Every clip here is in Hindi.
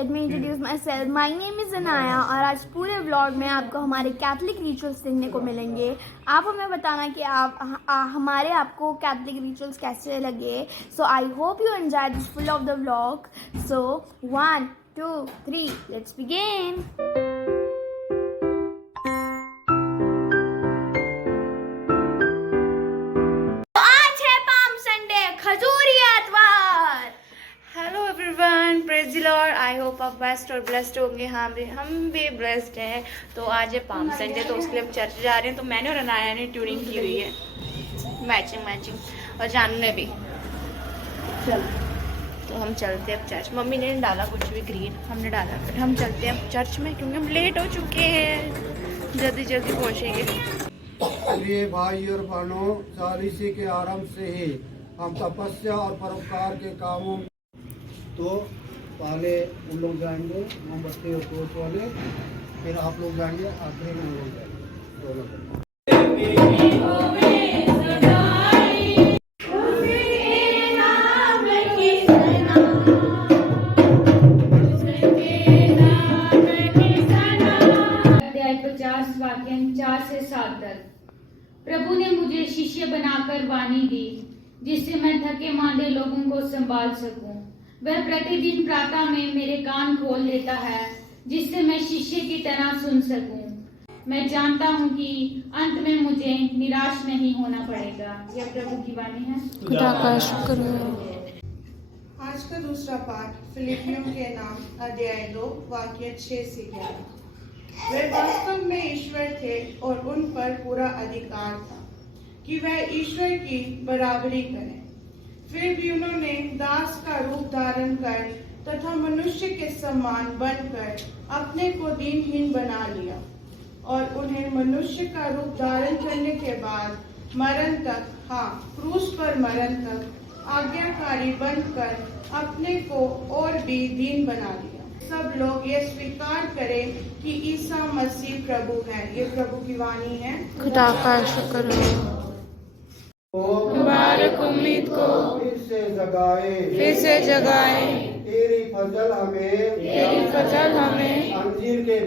Let me introduce my self. My name is Anaya और आज पूरे व्लॉग में आपको हमारे कैथलिक रिचुअल्स देखने को मिलेंगे। आप हमें बताना कि हमारे आपको कैथलिक रिचुअल्स कैसे लगे। So I hope you enjoy this full of the vlog. So 1 2 3 let's begin. Hello everyone, praise the Lord. I hope आप बेस्ट और ब्लेस्ड होंगे। हम भी ब्लेस्ड हैं। तो आज है पाम संडे, तो उसके लिए हम चर्च जा रहे हैं। तो मैंने और अनाया ने ट्यूनिंग की हुई है, मैचिंग और जानू ने भी। तो हम चलते हैं अब चर्च। मम्मी ने डाला कुछ भी ग्रीन, हमने डाला, फिर हम चलते हैं अब चर्च में क्योंकि हम लेट हो चुके हैं, जल्दी पहुँचेंगे। प्रिय भाई और बहनों, चालीसी के आरंभ से ही हम तपस्या और परोपकार के कामों, तो पहले उन लोग जाएंगे मोमबत्ती और टॉर्च वाले, फिर आप लोग जाएंगे, आखिरी में हम लोग जाएंगे। अध्याय 50 वाक्य 4 से 7 तक। प्रभु ने मुझे शिष्य बनाकर वाणी दी, जिससे मैं थके मांदे लोगों को संभाल सकूं। वह प्रतिदिन प्रातः में मेरे कान खोल देता है, जिससे मैं शिष्य की तरह सुन सकूं। मैं जानता हूं कि अंत में मुझे निराश नहीं होना पड़ेगा। यह प्रभु की वाणी है। खुदा का शुक्र हो। आज का दूसरा पाठ फिलिपियों के नाम अध्याय 2 वाक्य 6 से 11। वे वास्तव में ईश्वर थे और उन पर पूरा अधिकार था कि वह ईश्वर की बराबरी करें। फिर भी उन्होंने दास का रूप धारण कर तथा मनुष्य के समान बनकर अपने को दीनहीन बना लिया, और उन्हें मनुष्य का रूप धारण करने के बाद मरण तक, हाँ क्रूस पर मरण तक आज्ञाकारी बनकर अपने को और भी दीन बना लिया। सब लोग ये स्वीकार करें कि ईसा मसीह प्रभु है। ये प्रभु की वाणी है। खुदा का शुक्र हो। मुबारक उम्मीद को फिर से जगाए, तेरी फजल हमें अंजीर के।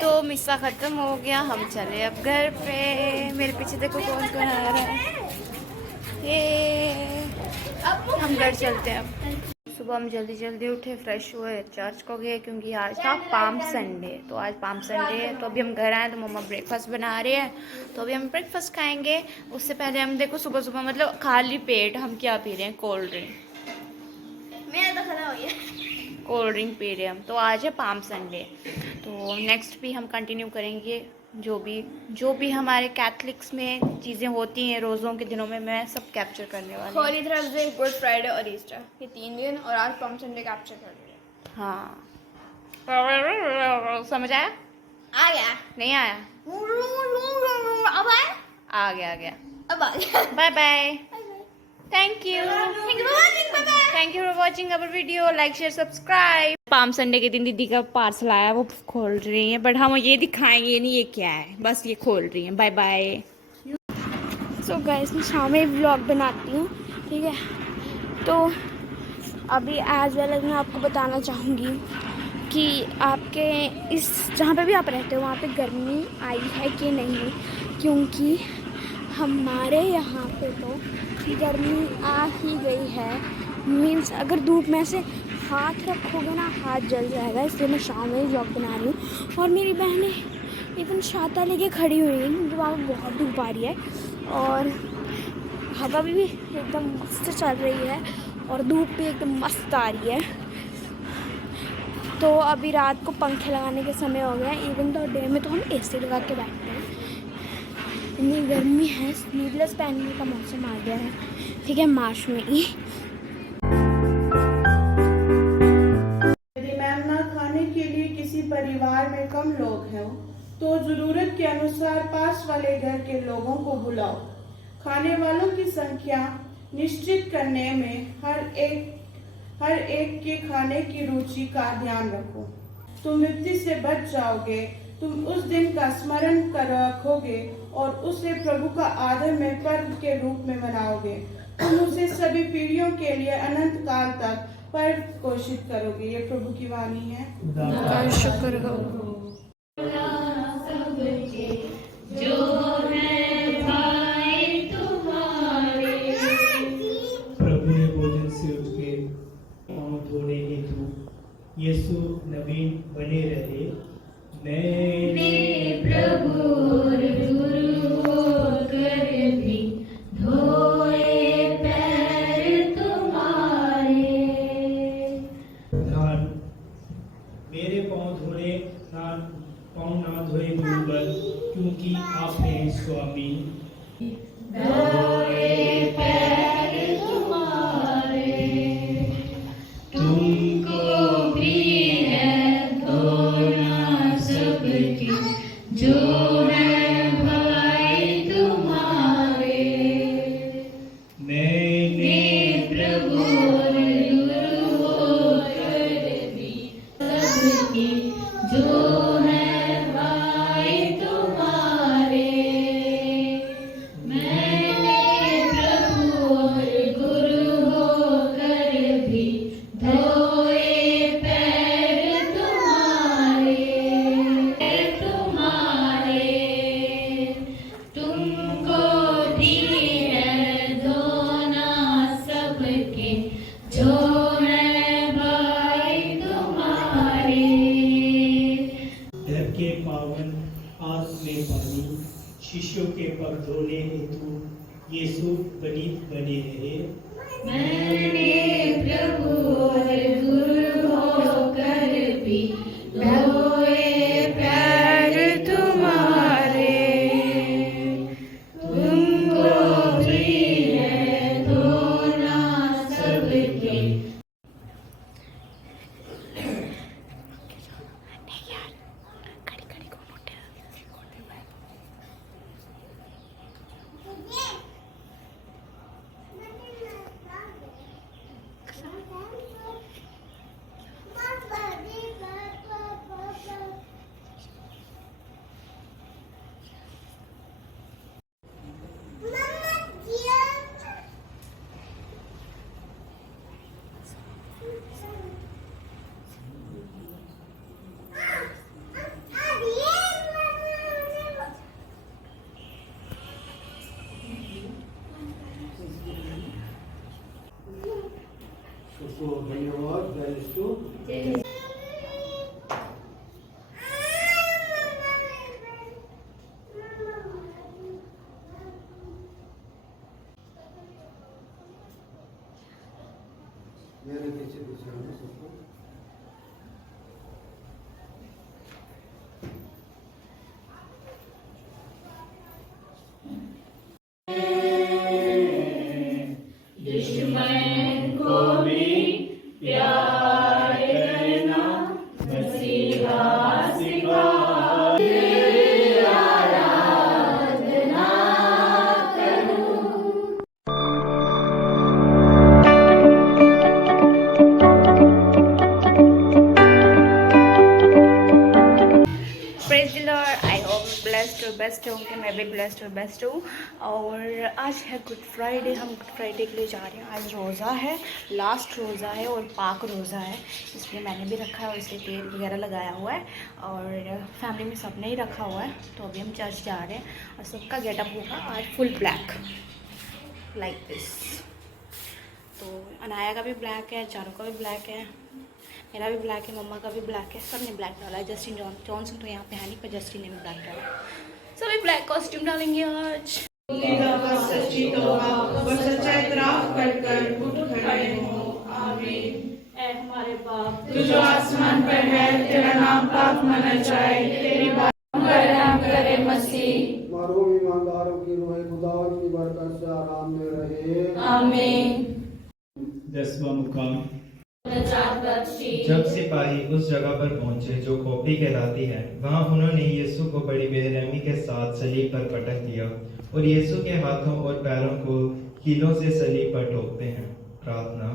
तो मिस्सा खत्म हो गया, हम चले अब घर पे। मेरे पीछे देखो कौन कौन आ रहा है। ये हम घर चलते हैं अब। सुबह हम जल्दी उठे, फ्रेश हुए, चर्च को गए क्योंकि आज था पाम संडे। तो आज पाम संडे है, तो अभी हम घर आए तो मम्मा ब्रेकफास्ट बना रहे हैं, तो अभी हम ब्रेकफास्ट खाएंगे। उससे पहले हम देखो सुबह मतलब खाली पेट हम क्या पी रहे हैं, कोल्ड ड्रिंक। मेरा तो खत्म हो गया। कोल्ड ड्रिंक पी रहे हैं हम। तो आज है पाम संडे, तो नेक्स्ट भी हम कंटिन्यू करेंगे जो भी हमारे कैथलिक्स में चीज़ें होती हैं रोज़ों के दिनों में, मैं सब कैप्चर करने वाली हूँ। होली थर्सडे, गुड फ्राइडे और ईस्टर, ये 3 दिन, और आज पाम संडे कैप्चर कर रहे हैं। हाँ, समझ आया? आ गया? नहीं आया? अब आया? आ गया। अब आ गया। Bye bye. Thank you for watching our video. Like share subscribe. Palm Sunday के दिन दीदी का पार्सल आया, वो खोल रही हैं, बट हम ये दिखाएंगे नहीं ये क्या है, बस ये खोल रही हैं। Bye bye. सो गाइस, मैं शाम में व्लॉग बनाती हूँ, ठीक है। तो अभी एज वेल एज मैं आपको बताना चाहूँगी कि आपके इस जहाँ पे भी आप रहते हो वहाँ पे गर्मी आई है कि नहीं, क्योंकि हमारे यहाँ पे तो गर्मी आ ही गई है। मीन्स अगर धूप में से हाथ रखोगे ना, हाथ जल जाएगा। इसलिए मैं शाम में व्लॉग बना रही हूँ। और मेरी बहनें एकदम छाता लेके खड़ी हुई हैं क्योंकि वहाँ पे बहुत धूप आ रही है और हवा भी एकदम मस्त चल रही है और धूप भी एकदम मस्त आ रही है। तो अभी रात को पंखे लगाने के समय हो गया। इवन तो डे में तो हम एसी लगा के बैठते हैं, इतनी गर्मी है। स्लीवलेस पहनने का मौसम आ गया है, ठीक है, मार्च में ही। यदि मेमना खाने के लिए किसी परिवार में कम लोग हैं, तो जरूरत के अनुसार पास वाले घर के लोगों को बुलाओ। खाने वालों की संख्या निश्चित करने में हर एक के खाने की रुचि का ध्यान रखो। तुम विपत्ति से बच जाओगे। तुम उस दिन का स्मरण कर रखोगे और उसे प्रभु का आदर में पर्व के रूप में मनाओगे। तुम उसे सभी पीढ़ियों के लिए अनंत काल तक पर घोषित करोगे। ये प्रभु की वाणी है। का शुक्र हो। प्रभु ने भोजन से उठ के पाँव धोने हेतु यीशु नवीन बने रहे। मैंने प्रभु और गुरु होकर भी धोए पैर तुम्हारे। ध्यान, मेरे पाँव ना धोए गुरुवर, क्योंकि आप हैं स्वामी। धोए पैर तुम्हारे, तुमको भी है धोना सबके, जो है भाई तुम्हारे। मैंने प्रभु और गुरु होकर भी सबके, जो है भाई तुम्हारे। मैंने प्रभु और गुरु होकर भी धोए पैर तुम्हारे। तुमको भी है धोना सबके, जो है भाई तुम्हारे। घर के पावन आस में पानी, शिष्यों के पग धोने हेतु यीशु बने रहे। मैंने प्रभु और गुरु होकर भी धोए पैर तुम्हारे। तुमको भी है धोना सबके। धन्यवाद। मेरे पीछे सबको दुश्मन को भी प्यार करना मसीहा सिखा। आराधना करूं। Praise the Lord. I hope blessed और बेस्ट होंगे। मैं भी ब्लेस्ड और बेस्ट हूँ। और आज है गुड फ्राइडे। हम गुड फ्राइडे के लिए जा रहे हैं। आज रोज़ा है, लास्ट रोज़ा है और पाक रोज़ा है, इसलिए मैंने भी रखा है और इसलिए तेल वगैरह लगाया हुआ है और फैमिली में सब ने ही रखा हुआ है। तो अभी हम चर्च जा रहे हैं और सबका गेटअप होगा आज फुल ब्लैक लाइक दिस। तो अनाया का भी ब्लैक है, चारों का भी ब्लैक है, मेरा भी ब्लैक है, मम्मा का भी ब्लैक है, सब ने ब्लैक डाला है। जस्टिन जॉनसन तो यहाँ पे है नहीं, पर जस्टिन ने भी ब्लैक डाला। सभी ब्लैक कॉस्ट्यूम डालेंगे आज। सच्ची तौबा व सच्चा इतराफ कर उठ खड़े हो। आमीन। ऐ हमारे बाप तू जो आसमान पर है, तेरा नाम पाक माना जाए, तेरी बात पर रहम करे मसीह। मरहूम ईमानदारों की रूह खुदावंद की बरकत से आराम में रहे। आमीन। 10वां मुकाम। नजात बख्शी। जब सिपाही उस जगह पर पहुंचे जो खोपड़ी कहलाती है, वहां उन्होंने यीशु को बड़ी बेरहमी के साथ सलीब पर पटक दिया और यीशु के हाथों और पैरों को कीलों से सलीब पर ठोकते हैं। प्रार्थना।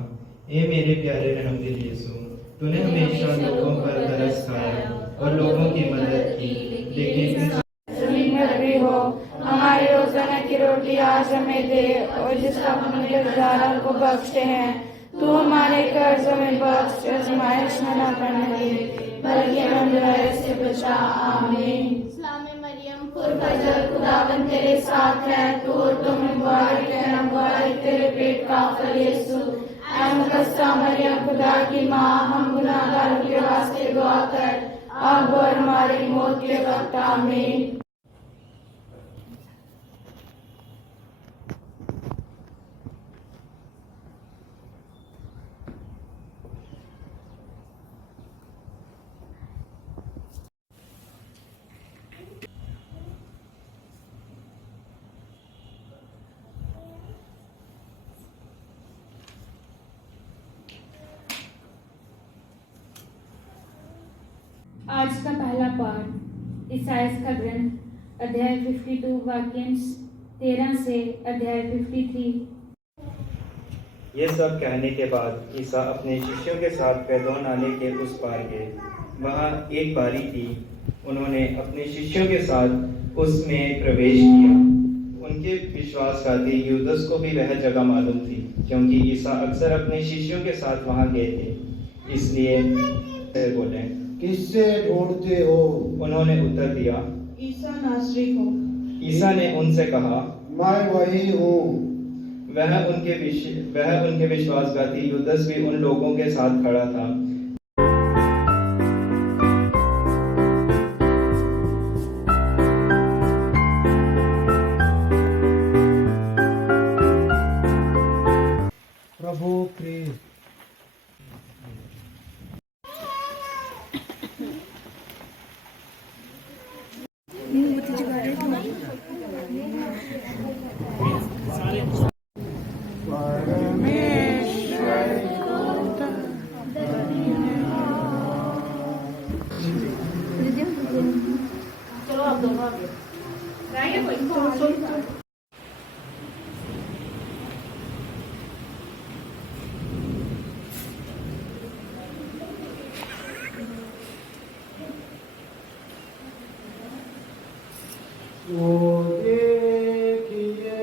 ए मेरे प्यारे रहमदिल यीशु, तूने हमेशा लोगों पर तरस खाया और लोगों की मदद की, लेकिन जमीन में भी हो, हमारी रोजाना की रोटी आज आज हमें दे, और जिस अपने कर्जदारों को बख्शते हैं। तू हमारे कर्ज में बख्श, आजमाइश में न करने दे, बल्कि हमें बुराई से बचा। आमीन। इस्लाम मरियम पुरफजल, खुदावन तेरे साथ है, तू तो मुबारक है, मुबारक तेरे पेट का फल यीशु। ऐ मुकद्दसा मरियम, खुदा की माँ, हम गुनाहगारों के वास्ते दुआ कर, अब और हमारी मौत के वक्त। आमीन। आज का पहला पाठ ईसाइयाह का ग्रंथ अध्याय 52 वाक्यांश 13 से अध्याय 53। ये सब कहने के बाद ईसा अपने शिष्यों के साथ पैदों नाले के उस पार गए। वहाँ एक बारी थी। उन्होंने अपने शिष्यों के साथ उसमें प्रवेश किया। उनके विश्वासघाती यूदस को भी वह जगह मालूम थी, क्योंकि ईसा अक्सर अपने शिष्यों के साथ वहाँ गए थे। इसलिए बोले, किससे ढूंढते हो? उन्होंने उत्तर दिया, ईसा नासरी को। ईसा ने उनसे कहा, मैं वही हूँ। वह उनके विश्वासघाती यूदस भी उन लोगों के साथ खड़ा था। प्रभु क्रिस्त। वो देखिए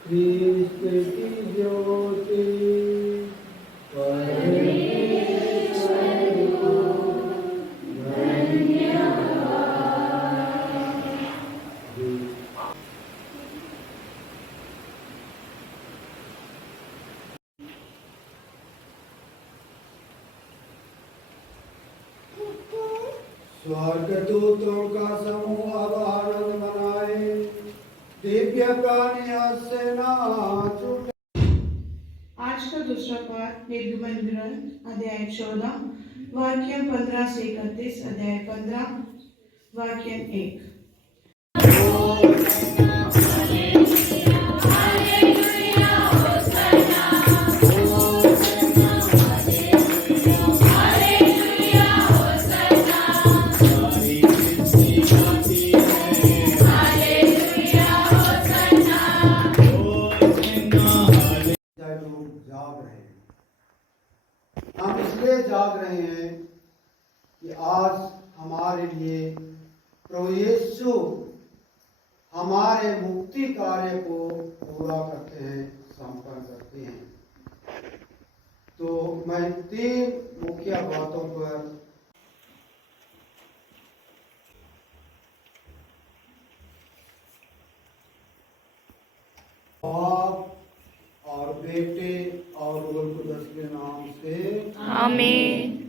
क्रिस्त की ज्योति, स्वर्गदूतों का समूह अब आनंद मनाए, दिव्य प्राणी से नाच उठे। आज का दूसरा पाठ निर्गमन ग्रंथ अध्याय 14 वाक्य 15 से 31, अध्याय 15 वाक्य 1। हम इसलिए जाग रहे हैं कि आज हमारे लिए प्रभु यीशु हमारे मुक्ति कार्य को पूरा करते हैं, संपन्न करते हैं। तो मैं 3 मुख्य बातों पर बाप और बेटे और रोल कुदस के नाम से आमीन।